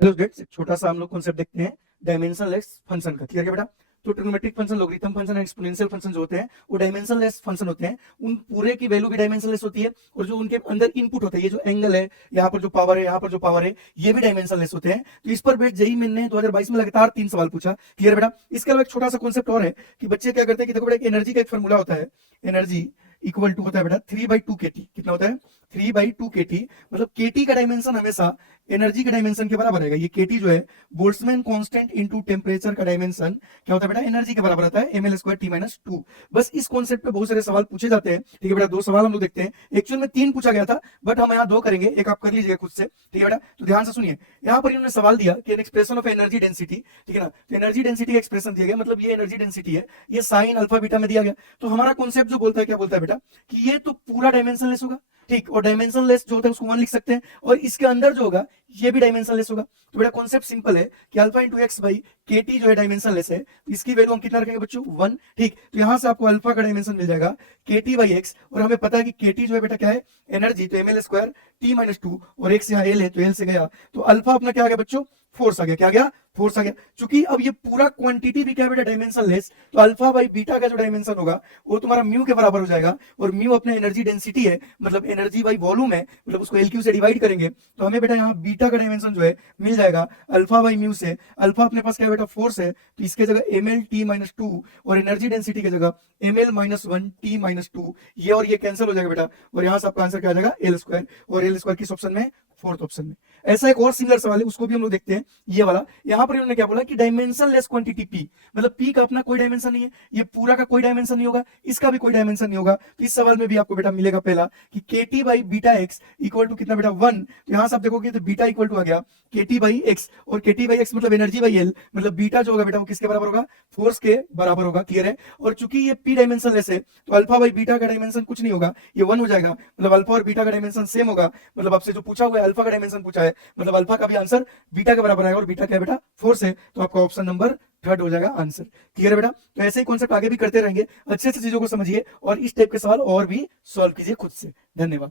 Hello students, एक छोटा सा हम लोग कॉन्सेप्ट देखते हैं डायमेंशनलेस फंक्शन का। क्लियर है बेटा? तो trigonometric function, logarithm function and exponential function जो होते हैं वो डायमेंशनलेस फंक्शन होते हैं। उन पूरे की वैल्यू भी डायमेंशनलेस होती है और जो उनके अंदर इनपुट होता है, ये जो एंगल है, यहाँ पर जो पावर है, यहाँ पर जो पावर है, ये भी डायमेंशनलेस होते हैं। तो इस पर बेट जेईई मेन ने 2022 में लगातार 3 सवाल पूछा। क्लियर बेटा? इसके अलावा एक छोटा सा कॉन्सेप्ट और है कि बच्चे क्या करते हैं कि देखो बेटा, एनर्जी का एक फॉर्मूला होता है। एनर्जी इक्वल टू होता है बेटा 3/2 kT। कितना होता है? 3/2 kT। मतलब kT का डायमेंशन हमेशा एनर्जी के डायमेंशन के बराबर है। ये kT जो है बोल्ट्जमैन कांस्टेंट इनटू टेम्परेचर का डायमेंशन क्या होता है बेटा? एनर्जी के बराबर आता है ml²T-2। बस इस कॉन्सेप्ट पे बहुत सारे सवाल पूछे जाते हैं। ठीक है बेटा? 2 सवाल हम लोग देखते हैं। एक्चुअल में 3 पूछा गया था, बट हम यहाँ 2 करेंगे, एक आप कर लीजिएगा खुद से। ठीक है बेटा? तो ध्यान से सुनिए, यहाँ पर इन्होंने सवाल दिया कि an expression of energy density. ठीक है ना? तो एनर्जी डेंसिटी का एक्सप्रेशन दिया गया, मतलब ये एनर्जी डेंसिटी है, ये साइन अल्फा बीटा में दिया गया। तो हमारा कॉन्सेप्ट जो बोलता है, क्या बोलता है बेटा, कि ये तो पूरा डायमेंशनलेस होगा। ठीक, और डायमेंशनलेस जो होता है उसको 1 लिख सकते हैं, और इसके अंदर जो होगा ये भी डायमेंशनलेस होगा। तो बेटा कॉन्सेप्ट सिंपल है कि अल्फा इंटू एक्स बाई केटी जो है डायमेंशनलेस है, तो इसकी वैल्यू हम कितना रखेंगे बच्चों? 1। ठीक, तो यहां से आपको अल्फा का डायमेंशन मिल जाएगा केटी बाई एक्स, और हमें पता है कि केटी जो है बेटा क्या है? एनर्जी, तो ml²T-2, और एक्स यहाँ एल है तो एल से गया, तो अल्फा अपना क्या आ गया बच्चों? फोर्स आ गया। क्या आ गया? फोर्स आ गया। चूंकि अब ये पूरा क्वांटिटी भी क्या है बेटा? डायमेंशनलेस, तो अल्फा बाई बीटा का जो डायमेंशन होगा वो तुम्हारा म्यू के बराबर हो जाएगा, और म्यू अपने एनर्जी डेंसिटी है, मतलब एनर्जी बाई वॉल्यूम है, मतलब उसको एल क्यू से डिवाइड करेंगे तो हमें बेटा यहाँ बीटा का डायमेंशन जो है मिल जाएगा अल्फा बाई म्यू से। अल्फा अपने पास क्या है बेटा? फोर्स है, तो इसके जगह ml/T-2, और एनर्जी डेंसिटी की जगह ml-1T-2, ये और ये कैंसिल हो जाएगा बेटा, और यहाँ से आपका आंसर क्या आ जाएगा? L²। और L² किस ऑप्शन में? 4th ऑप्शन में। ऐसा एक और सिमिलर सवाल है, उसको भी हम लोग देखते हैं, ये वाला। यहाँ पर इन्होंने क्या बोला कि डायमेंशनलेस क्वांटिटी P, मतलब P का अपना कोई डायमेंशन नहीं है, ये पूरा का कोई डायमेंशन नहीं होगा, इसका भी कोई डायमेंशन नहीं होगा। तो इस सवाल में भी आपको बेटा मिलेगा पहला कि KT by beta x equal to कितना बेटा? 1। तो यहाँ से आप देखोगे तो बीटा इक्वल टू आ गया KT बाई एक्स, और KT बाई एक्स मतलब एनर्जी बाई एल, मतलब बीटा जो होगा बेटा वो किसके बराबर होगा? फोर्स के बराबर होगा। क्लियर है? और चूंकि ये P डायमेंशनलेस है तो अल्फा बाई बीटा का डायमेंशन कुछ नहीं होगा, ये 1 हो जाएगा, मतलब अल्फा और बीटा का डायमेंशन सेम होगा। मतलब आपसे जो पूछा हुआ है अल्फा का डायमेंशन पूछा है, मतलब अल्फा का भी आंसर बीटा के बराबर आएगा, और बीटा क्या है बेटा? फोर्स है, तो आपका ऑप्शन नंबर 3rd हो जाएगा आंसर। क्लियर है बेटा? तो ऐसे ही कॉन्सेप्ट आगे भी करते रहेंगे, अच्छे से चीजों को समझिए और इस टाइप के सवाल और भी सॉल्व कीजिए खुद से। धन्यवाद।